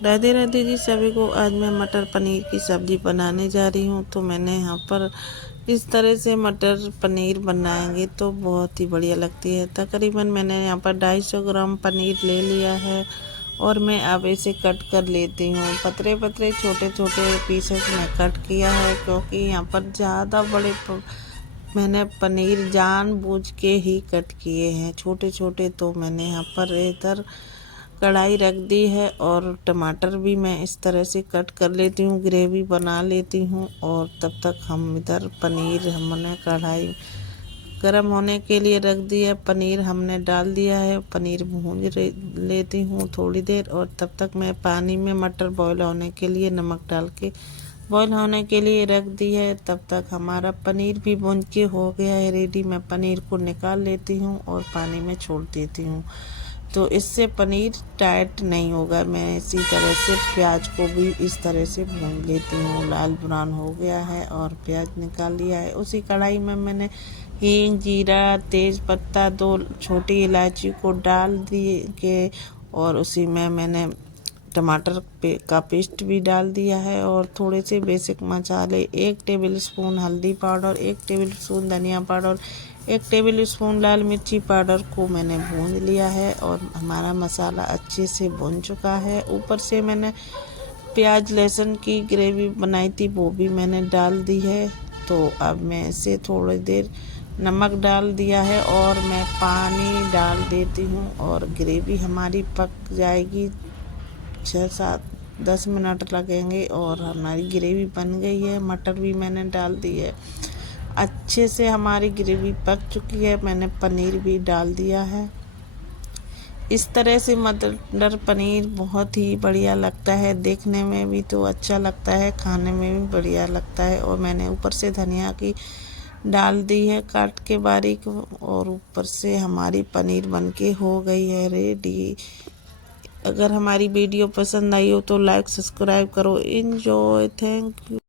राधे राधे जी सभी को। आज मैं मटर पनीर की सब्ज़ी बनाने जा रही हूँ। तो मैंने यहाँ पर इस तरह से मटर पनीर बनाएंगे तो बहुत ही बढ़िया लगती है। तकरीबन मैंने यहाँ पर 250 ग्राम पनीर ले लिया है और मैं अब इसे कट कर लेती हूँ। पतले पतले छोटे छोटे पीसेस में कट किया है, क्योंकि यहाँ पर ज़्यादा बड़े मैंने पनीर जानबूझ के ही कट किए हैं छोटे छोटे। तो मैंने यहाँ पर इधर कढ़ाई रख दी है और टमाटर भी मैं इस तरह से कट कर लेती हूँ, ग्रेवी बना लेती हूँ। और तब तक हम इधर पनीर हमने कढ़ाई गरम होने के लिए रख दिया, पनीर हमने डाल दिया है। पनीर भूंज लेती हूँ थोड़ी देर, और तब तक मैं पानी में मटर बॉईल होने के लिए नमक डाल के बॉईल होने के लिए रख दी है। तब तक हमारा पनीर भी भून के हो गया है रेडी। मैं पनीर को निकाल लेती हूँ और पानी में छोड़ देती हूँ, तो इससे पनीर टाइट नहीं होगा। मैं इसी तरह से प्याज को भी इस तरह से भून लेती हूँ। लाल ब्राउन हो गया है और प्याज निकाल लिया है। उसी कढ़ाई में मैंने हींग, जीरा, तेज पत्ता, 2 छोटी इलायची को डाल दिए के, और उसी में मैंने टमाटर का पेस्ट भी डाल दिया है और थोड़े से बेसिक मसाले, 1 टेबल स्पून हल्दी पाउडर, 1 टेबल स्पून धनिया पाउडर, 1 टेबल स्पून लाल मिर्ची पाउडर को मैंने भून लिया है। और हमारा मसाला अच्छे से भून चुका है। ऊपर से मैंने प्याज लहसुन की ग्रेवी बनाई थी, वो भी मैंने डाल दी है। तो अब मैं इसे थोड़ी देर नमक डाल दिया है और मैं पानी डाल देती हूँ और ग्रेवी हमारी पक जाएगी। 6-7-10 मिनट लगेंगे और हमारी ग्रेवी बन गई है। मटर भी मैंने डाल दी है, अच्छे से हमारी ग्रेवी पक चुकी है। मैंने पनीर भी डाल दिया है। इस तरह से मटर पनीर बहुत ही बढ़िया लगता है, देखने में भी तो अच्छा लगता है, खाने में भी बढ़िया लगता है। और मैंने ऊपर से धनिया की डाल दी है काट के बारीक, और ऊपर से हमारी पनीर बनके हो गई है रेडी। अगर हमारी वीडियो पसंद आई हो तो लाइक सब्सक्राइब करो। Enjoy, thank you.